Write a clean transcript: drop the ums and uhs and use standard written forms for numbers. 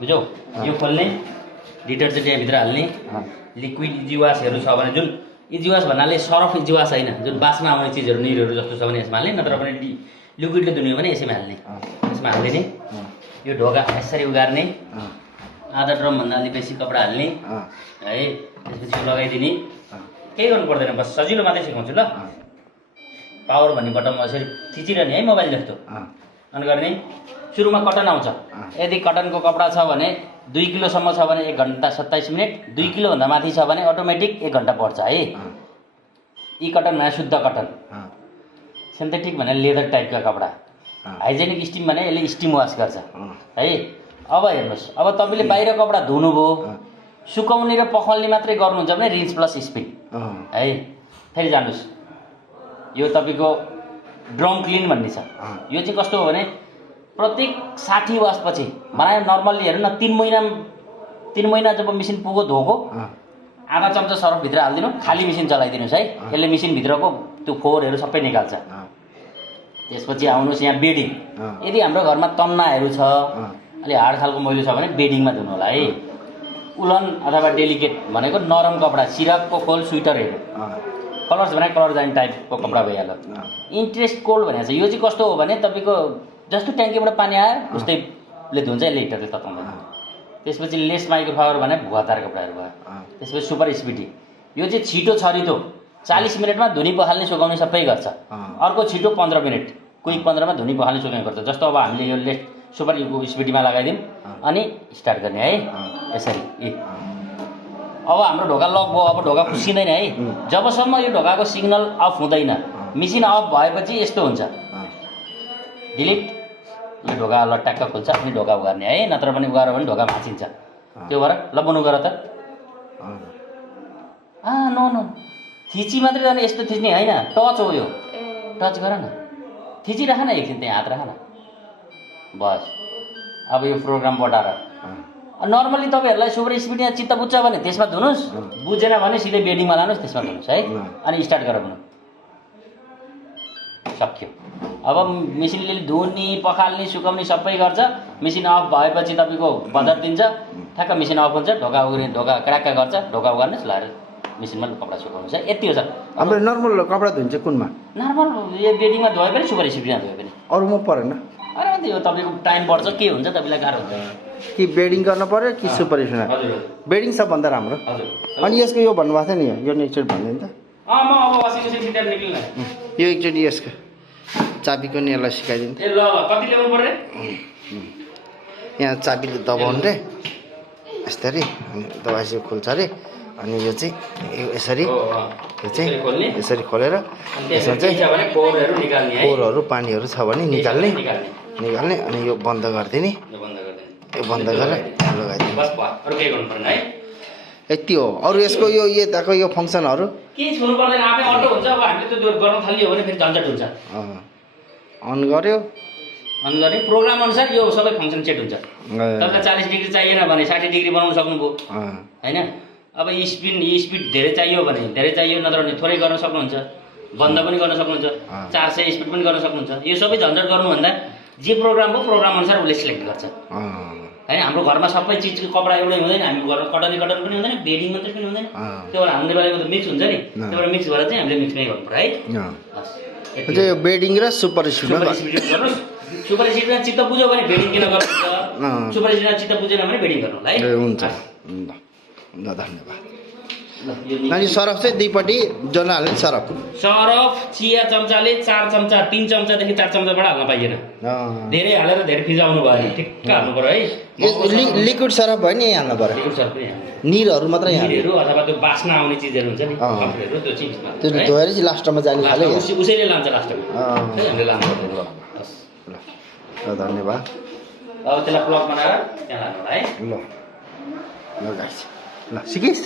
बुझ्यौ यो खोल्ने डिटर्जेन्ट यहाँभित्र हाल्ने लिक्विड इजिवासहरू छ भने जुन इजिवास भन्नाले सरफ इजिवास होइन जुन बास्ना आउने चिजहरू निरहरू जस्तो छ भने यसमा हाल्ने नत्र भने लिक्विडले धुने हो भने यसैमा हाल्ने यसमा हालिदिने यो ढोका यसरी उगार्ने आधा ड्रमभन्दा अलिक बेसी कपडा हाल्ने है त्यसपछि लगाइदिने केही गर्नु पर्दैन बस सजिलो मात्रै सिकाउँछु ल पावर भन्ने बटनमा यसरी थिचिरहने है मोबाइल जस्तो अनि गर्ने सुरुमा कटन आउँछ यदि कटनको कपडा छ भने 2 किलोसम्म छ भने 1 घन्टा 27 मिनट 2 किलोभन्दा माथि छ भने अटोमेटिक 1 घन्टा पर्छ है यी कटन भने शुद्ध कटन सिन्थेटिक भने लेदर टाइपका कपडा हाइजेनिक स्टिम भने यसले स्टिम वास गर्छ है अब हेर्नुहोस् अब तपाईँले बाहिर कपडा धुनुभयो सुकाउने र पखाल्ने मात्रै गर्नुहुन्छ भने रिन्स प्लस स्पिन है फेरि जानुहोस् यो तपाईँको ड्रम क्लिन भन्ने छ यो चाहिँ कस्तो हो भने प्रत्येक 60 वासपछि बनायो नर्मल्ली हेर्नु न 3 महिना जब मेसिन पुगो धोको आधा चम्चा सरफ भित्र हालिदिनु खाली मेसिन चलाइदिनुहोस् है यसले मेसिन भित्रको त्यो फोहोरहरू सबै निकाल्छ त्यसपछि आउनुहोस् यहाँ बेडिङ यदि हाम्रो घरमा तन्नाहरू छ अलि हार्ड खालको मैलो छ भने बेडिङमा धुनु होला है उलन अथवा डेलिकेट भनेको नरम कपडा सिरकको खोल स्वेटरहरू कलर्स भने कलर जाने टाइपको कपडा भइहाल्यो इन्ट्रेस्ट कोल्ड भनेको छ यो चाहिँ कस्तो हो भने तपाईँको जस्तो ट्याङ्कीबाट पानी आयो उस्तैले धुन्छ यसले हिटरले तताउँदैन त्यसपछि लेस माइक्रोफाइबर भने भुवातार कपडाहरू भयो त्यसपछि सुपर स्पिडी यो चाहिँ छिटो छरितो 40 मिनटमा धुनी पखाल्ने सुकाउने सबै गर्छ अर्को छिटो 15 मिनट क्विक 15 मा धुनी पखाल्ने सुकाउने गर्छ जस्तो अब हामीले यो लेस सुपर स्पिडीमा लगाइदिउँ अनि स्टार्ट गर्ने है यसरी अब हाम्रो ढोका लक भयो अब ढोका खुसिँदैन है जबसम्म यो ढोकाको सिग्नल अफ हुँदैन मेसिन अफ भएपछि यस्तो हुन्छ डिलिट यो ढोका लट्याक्क खुल्छ अनि ढोका उगार्ने है नत्र पनि उगारो भने ढोका भाँचिन्छ त्यो भएर लबुनु गर त नो नो थिची मात्रै जाने यस्तो थिच्ने होइन टच हो यो टच गर न थिचिराख न एकछिन त्यहाँ हात राख न बस अब यो प्रोग्राम बटाएर नर्मली तपाईँहरूलाई सुपर स्पिड यहाँ चित्त बुझ्छ भने त्यसमा धुनुहोस् बुझेन भने सिधै बेडिङमा लानुहोस् त्यसमा धुनुहोस् है अनि स्टार्ट गरेर धुनु सक्यो अब मेसिनले धुने पखाल्ने सुकाउने सबै गर्छ मेसिन अफ भएपछि तपाईँको बजार दिन्छ ठ्याक्क मेसिन अफ हुन्छ ढोका उग्रिने ढोका क्राक्का गर्छ ढोका उगार्नुहोस् लगाएर मेसिनमा कपडा सुकाउनुहोस् है यति हो सर हाम्रो नर्मल कपडा धुन्छ कुनमा नर्मल यो बेडिङमा धोए पनि सुपर स्पिडमा धोए पनि अरूमा परेन अरे त्यो तपाईँको टाइम बढ्छ के हुन्छ तपाईँलाई गाह्रो हुन्छ कि बेडिङ गर्न पर्यो कि सुपर स्पिड बेडिङ सबभन्दा राम्रो अनि यसको यो भन्नुभएको थियो नि यो एकचोटि भनिदिनु त म अब वासिङ मेसिन फिटर निक्लिन यो एकचोटि यसको चाबीको नि यसलाई सिकाइदिनु ए ल कति ल्याउनु पर्यो यहाँ चाबीले दबाउनु रे यसरी अनि दबाएपछि खुल्छ अरे अनि यो चाहिँ यसरी यो चाहिँ यसरी खोलेर यसमा चाहिँ फोहोरहरू पानीहरू छ भने निकाल्ने अनि यो बन्द गरिदिने यो बन्द गरेर लगाइदिने यति हो अरू यसको यो यताको यो फङ्सनहरू केही छुनु पर्दैन आफै अटो हुन्छ अब हामीले त्यो गर्न थालियो भने फेरि झन्झट हुन्छ अन गर्यो अन गर्ने प्रोग्राम अनुसार यो सबै फङ्सन सेट हुन्छ तपाईँलाई 40 डिग्री चाहिएन भने 60 डिग्री बनाउन सक्नुभयो होइन अब स्पिड धेरै चाहियो भने धेरै चाहियो नत्र भने थोरै गर्न सक्नुहुन्छ बन्द पनि गर्न सक्नुहुन्छ 400 स्पिड पनि गर्न सक्नुहुन्छ यो सबै झन्झट गर्नुभन्दा जे प्रोग्राम हो प्रोग्राम अनुसार उसले सिलेक्ट गर्छ होइन हाम्रो घरमा सबै चिजको कपडा एउटै हुँदैन हामी घरमा कटन पनि हुँदैन बेडिङ मात्रै पनि हुँदैन त्यो भएर हामीले गरेको त मिक्स हुन्छ नि त्यो भएर मिक्स गरेर चाहिँ हामीले मिक्स नै गर्नु पर्यो है यो बेडिङ र सुपर स्पिडमा गर्नुहोस् सुपर स्पिडमा चित्त बुझ्यो भने बेडिङ किन गर्नुहुन्छ सुपर स्पिडमा चित्त बुझेन भने बेडिङ गर्नु होला है हुन्छ ल धन्यवाद अनि सरफ चाहिँ दुईपट्टि जन हाल्ने सरफ चिया चम्चाले 4 चम्चा 3 चम्चादेखि 4 चम्चाबाट हाल्न पाइएन धेरै हालेर धेरै फिजाउनु भयो नि ठिक्क हाल्नु पर्यो है लिक्विड सरफ भयो नि यही हाल्नु पर्यो लिक्विड सरफ पनि निरहरू मात्रै निरहरू अथवा त्यो बास्ना आउने चिजहरू हुन्छ नि कपडाहरू त्यो चिजमा त्यो धोएर चाहिँ लास्टमा जाने खाले उसैले लान्छ लास्टमा हामीले लानु पर्दैन ल धन्यवाद अब त्यसलाई प्लग बनाएर त्यहाँ लानु होला है ल गाइस ल सिकिस्